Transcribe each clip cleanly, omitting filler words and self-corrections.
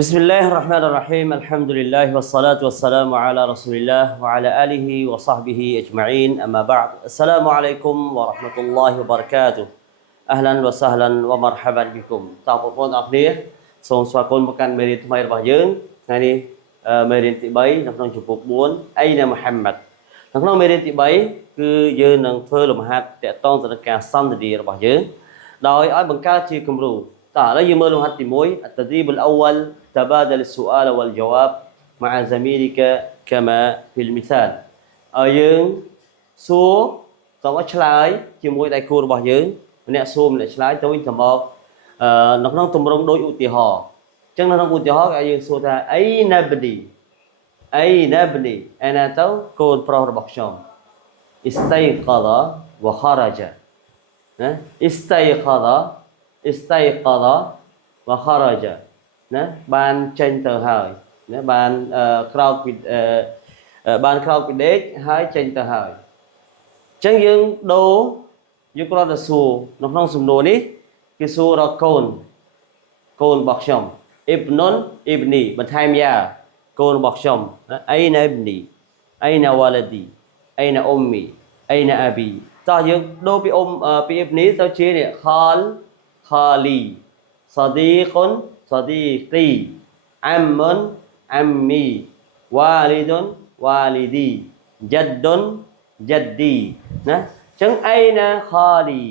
بسم الله الرحمن الرحيم الحمد لله والصلاة والسلام على رسول الله وعلى آله وصحبه أجمعين أما بعد السلام عليكم ورحمة الله وبركاته أهلا وسهلا ومرحبا بكم តើបងប្អូនអរគ្នាសូមស្វាគមន៍មកកាន់មេរៀនថ្មីរបស់យើងថ្ងៃនេះមេរៀនទី3នៅក្នុងជំពូក4អៃណាមូហាម៉ាត់នៅក្នុងមេរៀនទី3គឺយើងនឹងធ្វើលំហាត់តាក់ទងទៅនឹងការសន្ទនារបស់យើងដោយឲ្យបង្កើតជាគំរូតើឥឡូវយើងមើលលំហាត់ទី1 التدريب الأول تبادل السؤال والجواب مع زميلك كما في المثال ឲ្យយើងសួរតើឆ្លើយជាមួយដៃគូរបស់យើងម្នាក់សួរម្នាក់ឆ្លើយទៅវិញទៅមកនៅក្នុងទម្រង់ដូចឧទាហរណ៍អញ្ចឹងនៅក្នុងឧទាហរណ៍គេយើងសួរថាអីណាបនីអីណាបនីឯណាទៅកូនប្រុសរបស់ខ្ញុំ استيقظ وخرج ណា استيقظ وخرج ណាបានចេញទៅហើយណាបានក្រោកពីដេកហើយចេញទៅហើយអញ្ចឹងយើងដូរយើងគ្រាន់តែសួរនៅក្នុងសំណួរនេះគេសួររកកូនរបស់ខ្ញុំអ៊ីបនុនអ៊ីបនីបន្ថែមយ៉ាកូនរបស់ខ្ញុំអៃណាអ៊ីបនីអៃណាវ៉ាឡាឌីអៃណាអ៊ុំមីអៃណាអាប៊ីតោះយើងដូរពីអ៊ុំពីអ៊ីបនីទៅជានេះខាលីصديق صديقي عم عمي والد والدي جد جدي ណាអញ្ចឹងអៃណាខាលី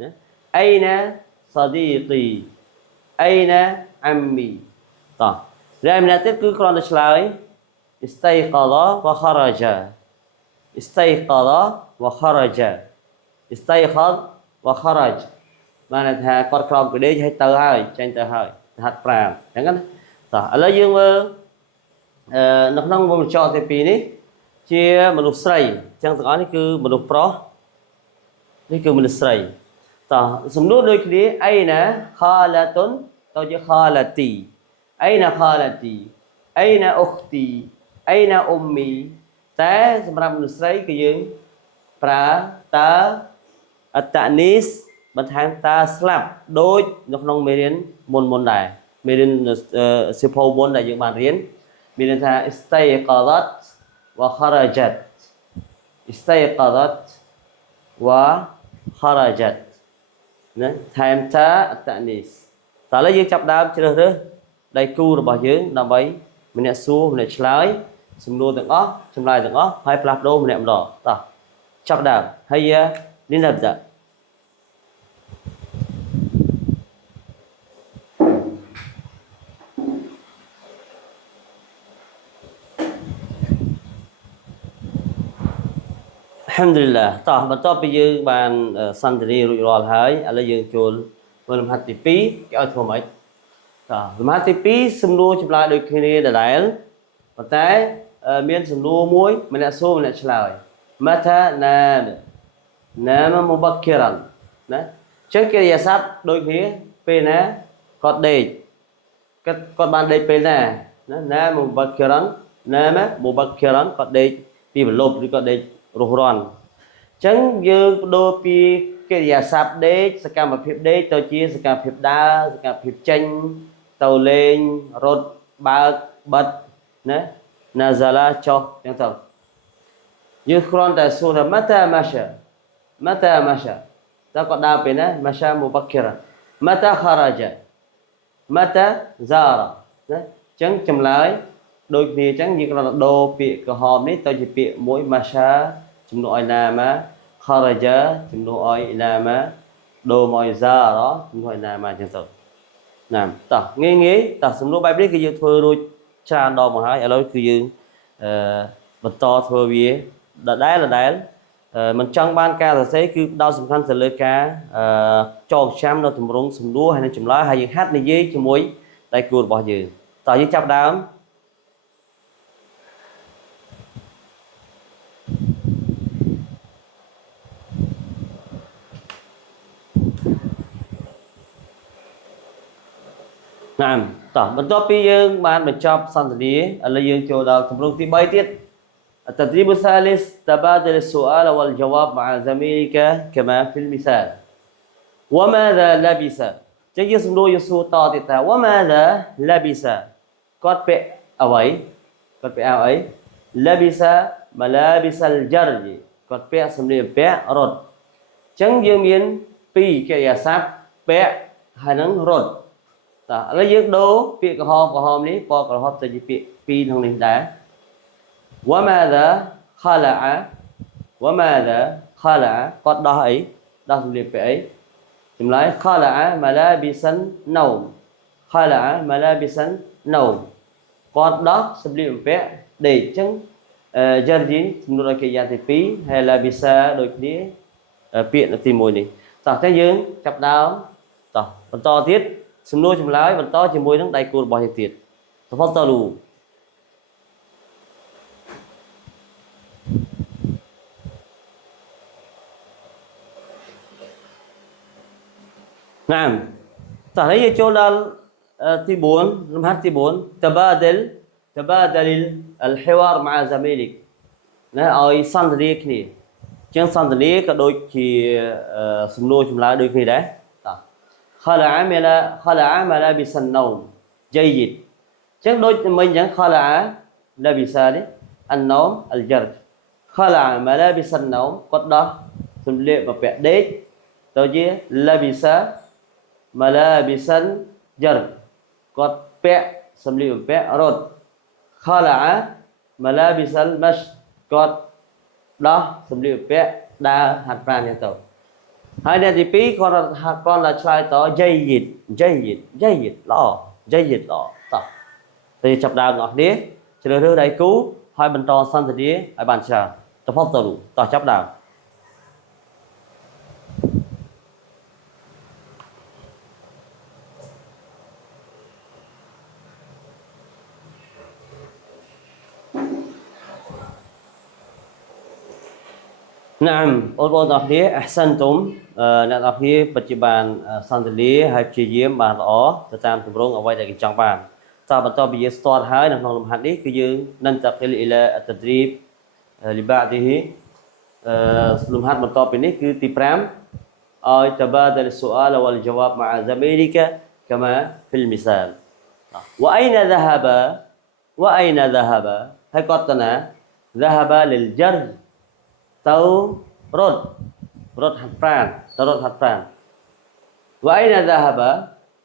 ណាអៃណា صديقي អៃណា عمي តោះហើយម្នាក់ទៀតគឺគ្រាន់តែឆ្លើយ استيقظ وخرج استيقظ وخرج استيقظ وخرج បានថាគាត់ក្រោកពីដេកហើយទៅហើយចេញទៅហើយហាត់ប្រាំអញ្ចឹងណាតោះឥឡូវយើងមើលនៅក្នុងវងកញ្ចក់ទី2នេះជាមនុស្សស្រីអញ្ចឹងទាំងអស់នេះគឺមនុស្សប្រុសនេះគឺមនុស្សស្រីតោះសំណួរដូចគ្នាអៃណាខាឡាតុនទៅជាខាឡាទីអៃណាខាឡាទីអៃណាអ៊ុខទីអៃណាអ៊ុំមីតែសម្រាប់មនុស្សស្រីគឺយើងប្រើតាអត្តនីសបន្ថែមតាស្លាប់ដូចនៅក្នុងមេរៀនមុនដែរមេរៀនសិភៅមុនដែលយើងបានរៀនមានន័យថា استيقظت وخرجت استيقظت وخرجت ណាថែមតាអត្តនីសតើឥឡូវយើងចាប់ដើមជ្រើសរើសដៃគូរបស់យើងដើម្បីម្នាក់សួរម្នាក់ឆ្លើយសំណួរទាំងអស់ចម្លើយទាំងអស់ហើយផ្លាស់ប្ដូរម្នាក់ម្ដងតោះចាប់ដើមហើយនេះណាប់តាAlhamdulillah តោះបន្ទាប់ពីយើងបានសន្ទនារួចរាល់ហើយឥឡូវយើងចូលមើលលំហាត់ទី2គេឲ្យធ្វើម៉េចតោះលំហាត់ទី2សំណួរចម្លើយដូចគ្នាដដែលប៉ុន្តែមានសំណួរមួយម្នាក់សួរម្នាក់ឆ្លើយ Mata nama mubakkiran ណាអញ្ចឹងកិរិយាសព្ទដូចគ្នាពេលណាគាត់ដេកគាត់បានដេកពេលណាណាmubakkiran nama mubakkiran គាត់ដេកពីប្រលប់ឬក៏ដេករស់រាន់អញ្ចឹងយើងបដូរពីកិរិយាសព្ទដេកសកម្មភាពដេកទៅជាសកម្មភាពដើរសកម្មភាពចេញទៅលេងរត់បើកបិទណាណាហ្សាឡាចុះអញ្ចឹងទៅយើងគ្រាន់តែសួរថា mata masha តើគាត់ដើរពេលណា masha mubakkira mata kharaja mata zara ណាអញ្ចឹងចម្លើយដូចគ្នាអញ្ចឹងយើងគ្រាន់តែដូរពាក្យក្រហមនេះទៅជាពាក្យមួយ masha ជំនួសឲ្យ nama kharaja ជំនួសឲ្យ nama ដូរមកឲ្យ zara ជំនួសឲ្យ nama អញ្ចឹងទៅណាតោះងាយតោះសំណួរបែបនេះគឺយើងធ្វើរួចច្រើនដងមកហើយឥឡូវគឺយើងបន្តធ្វើវាដដែលមិនចង់បានការសរសេរគឺផ្ដោតសំខាន់ទៅលើការចងចាំនៅទម្រង់សំណួរហើយនឹងចម្លើយហើយយើងហាត់និយាយជាមួយដៃគូរបស់យើងតោះយើងចាប់ដើមណាតោះបន្ទាប់ពីយើងបានបញ្ចប់សន្ទនាឥឡូវយើងចូលដល់ទម្រង់ទី3ទៀតالتدريب الثالث تبادل السؤال والجواب مع زميلك كما في المثال وماذا لبس ចឹងយើងសំដួលយើងសួរតទៀតថា وماذا لبس có bẹ áo ấy có bẹ áo ấy labisa malabisal jarji có bẹ sầm liệm bẹ rột chẳng dương miên pi cái ya sát bẹ hai nắng rột ta lấy dương đố pi cái hòm ní po cái hòm thì pi thằng này đã وماذا خلع وماذا خلع có đó ấy đó sầm liệm bẹ ấy chúng lấy خلع ملابس النوم خلع ملابس النوم còn đó sầm liệm bẹ để chẳng jarjin menurut cái thì pi hay là bisa đôi khi biện là tìm mồi này tỏ cái dương chập đáo tỏ vẫn to tiết sầm nuôi chùm lái vẫn to chỉ môi nó đầy cột bò hiệp tiệt tỏ phong to đủ Nam tỏ thấy chỗ là tí bốn năm hát tí bốn تبادل الحوار مع زميلك ណាឲ្យសន្ទនាគ្នាចឹងសន្ទនាក៏ដូចជាសំណួរចម្លើយដូចគ្នាដែរតោះ خلع ملابس النوم جيد ចឹងដូចមិញចឹង خلع لبس នេះ النوم الجرد خلع ملابس النوم គាត់ដោះសម្លៀកបំពាក់ដេកទៅជា لبس ملابس الجرد គាត់ពាក់សម្លៀកបំពាក់រត់ خلع ملابس المشي គាត់ដោះសម្លៀកបំពាក់ដើរហាត់ប្រាណយ៉ាងទៅហើយអ្នកទី2គាត់ថាឆ្លើយត جيد جيد جيد ល្អ جيد ល្អតោះទៅចាប់ដើមបងប្អូនជ្រើសរើសដៃគូហើយបន្តសន្ទនាឲ្យបានច្រើនតផុតទៅតោះចាប់ដើម نعم បងប្អូនទាំងគ្នា أحسنتم អ្នកទាំងគ្នាបច្ចុប្បន្នសន្ទនាហើយព្យាយាមបានល្អទៅតាមទម្រង់អ្វីដែលគេចង់បានតើបន្តពីយើងស្ទាត់ហើយនៅក្នុងលំហាត់នេះគឺយើងនឹងទៅឥឡា التدريب لبعضه លំហាត់បន្តពីនេះគឺទី5ឲ្យ تبادل السؤال والجواب مع زميلك كما في المثال وأين ذهب وأين ذهب ហើយគាត់ទៅណា ذهب للجرد ទៅរត់ហាត់ប្រាណទៅរត់ហាត់ប្រាណ وأين ذهب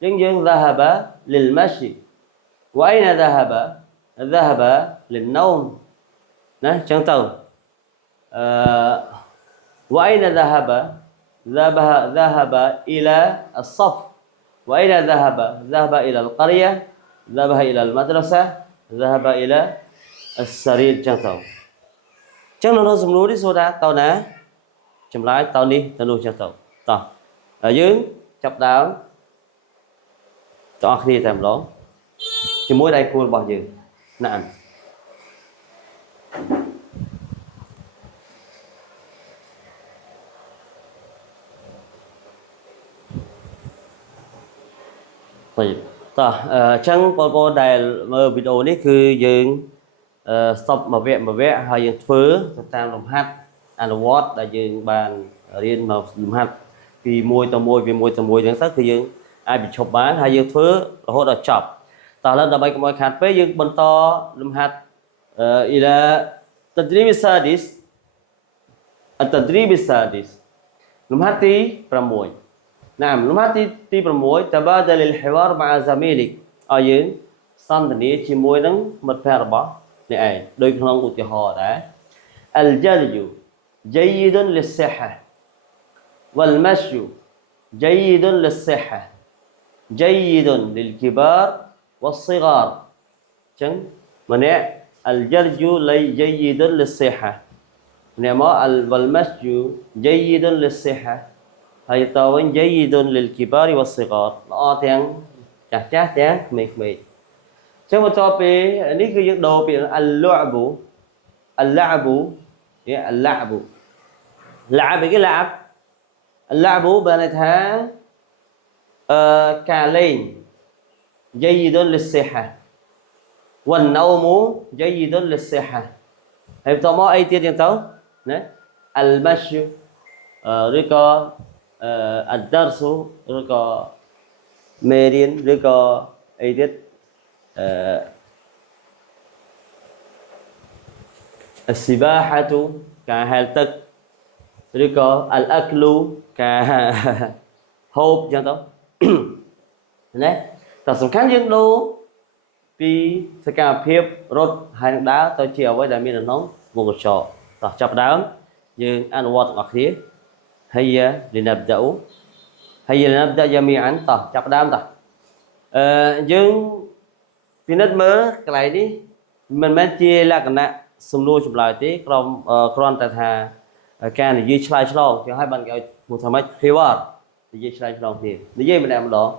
ចឹងយើង ذهب للمشي وأين ذهب ذهب للنوم ណាចឹងទៅوأين ذهب ذهب إلى الصف وأين ذهب ذهب إلى القرية ذهب إلى المدرسة ذهب إلى السرير ចឹងទៅចឹងនៅសំណួរនេះសួរថាតើណាចម្លើយតើនេះទៅនោះចឹងទៅតោះយើងចាប់ដើមទាំងអស់គ្នាតែម្ដងជាមួយដៃគូរបស់យើងណាស់តោះចឹងបងប្អូនដែលមើលវីដេអូនេះគឺយើងstop មួយវគ្គហើយយើងធ្វើទៅតាមលំហាត់អនុវត្តដែលយើងបានរៀនមកលំហាត់ពីមួយទៅមួយវាមួយទៅមួយចឹងទៅគឺយើងអាចបញ្ឈប់បានហើយយើងធ្វើរហូតដល់ចប់តោះឥឡូវដើម្បីកុំឲ្យខាតពេកយើងបន្តលំហាត់إلى التدريب السادس التدريب السادس លំហាត់ទី6 نعم លំហាត់ទី6 تبادل الحوار مع زميلك ឲ្យយើងសន្ទនាជាមួយនឹងមិត្តភក្តិរបស់នេះឯងដោយក្នុងឧទាហរណ៍ដែរ الجري جيد للصحة والمشي جيد للصحة جيد للكبار والصغار ចឹងម្នាក់ الجري جيد للصحة ម្នាក់មក والمشي جيد للصحة ហើយតវិញ جيد للكبار والصغار ល្អទាំងចាស់ទាំងក្មេងៗចឹងបន្តពីនេះគឺយើងដូរពី اللعب اللعب اللعب لعب គេ لعب اللعب បានន័យថាការលេង جيد للصحة والنوم جيد للصحة ហើយបន្តមកអីទៀតចឹងទៅណា المشي ឬក៏ الدرس ឬក៏មេរៀនឬក៏អីទៀត السباحة ការហែលទឹកឬក៏ الأكل ការហូបអញ្ចឹងទៅណាតែសំខាន់យើងដូរពីសកម្មភាពរត់ហើយនឹងដើរទៅជាអ្វីដែលមាននៅក្នុងវងកញ្ចក់តោះចាប់ផ្ដើមយើងអនុវត្តទាំងអស់គ្នា هيا لنبدأ هيا لنبدأ جميعا តោះចាប់ផ្ដើមតោះយើងពិនិត្យមើលកន្លែងនេះមិនមែនជាលក្ខណៈសំណួរចម្លើយទេគ្រាន់តែថាការនិយាយឆ្លើយឆ្លងគេឲ្យបានគេឲ្យមកថាម៉េច Hiwar និយាយឆ្លើយឆ្លងគ្នានិយាយម្នាក់ម្ដង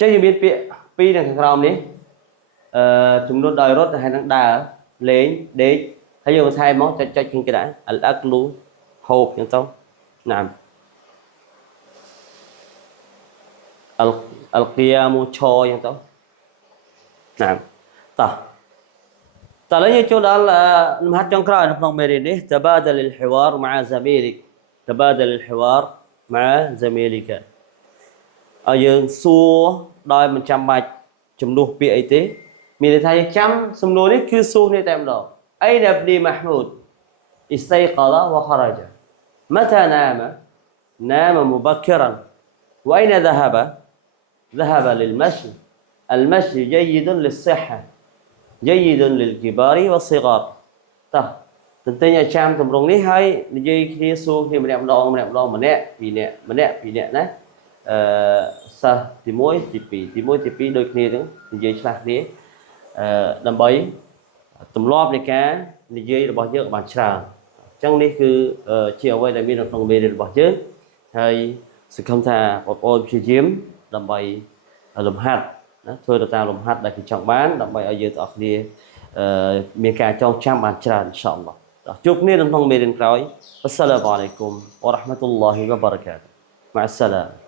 ចឹងយើងមានពាក្យពីរនៅខាងក្រោមនេះចំនួនដោយរត់ហើយនឹងដើរលេងដេកហើយយើងបន្ថែមមកចុចឃើញគេដែរ Al-Aklu ហូបចឹងទៅណាម Al-Qiyamu ឈរចឹងទៅណាមតោះតើឥឡូវយើងចូលដល់លំហាត់ចុងក្រោយនៅក្នុងមេរៀននេះ تبادل الحوار مع زميلك تبادل الحوار مع زميلك ឲ្យយើងសួរដោយមិនចាំបាច់ជំនួសពាក្យអីទេមានន័យថាយើងចាំសំណួរនេះគឺសួរគ្នាតែម្ដង أين ابني محمود استيقظ وخرج متى نام نام مبكرا وأين ذهب ذهب للمشي المشي جيد للصحة جيد للكبار والصغار តោះទន្ទឹងឲ្យចាំទម្រង់នេះហើយនិយាយគ្នាសួរគ្នាម្នាក់ម្ដងម្នាក់ម្នាក់ពីរនាក់ម្នាក់ពីរនាក់ណាសិស្សទី1ទី2ទី1ទី2ដូចគ្នាហ្នឹងនិយាយឆ្លាស់គ្នាដើម្បីទម្លាប់នៃការនិយាយរបស់យើងបានច្រើនអញ្ចឹងនេះគឺជាអ្វីដែលមាននៅក្នុងមេរៀនរបស់យើងហើយសង្ឃឹមថាបងប្អូនព្យាយាមដើម្បីលំហាត់ណាធ្វើទៅតាមលំហាត់ដែលគេចង់បានដើម្បីឲ្យយើងទាំងអស់គ្នាមានការចងចាំបានច្រើនអ៊ីនសាអល់ឡោះជួបគ្នានៅក្នុងមេរៀនក្រោយអស្សឡាមអាឡៃគុំវ៉ារ៉ាហ្មាតុលឡោះវ៉ាបារកាតុម៉ាអស្សឡាម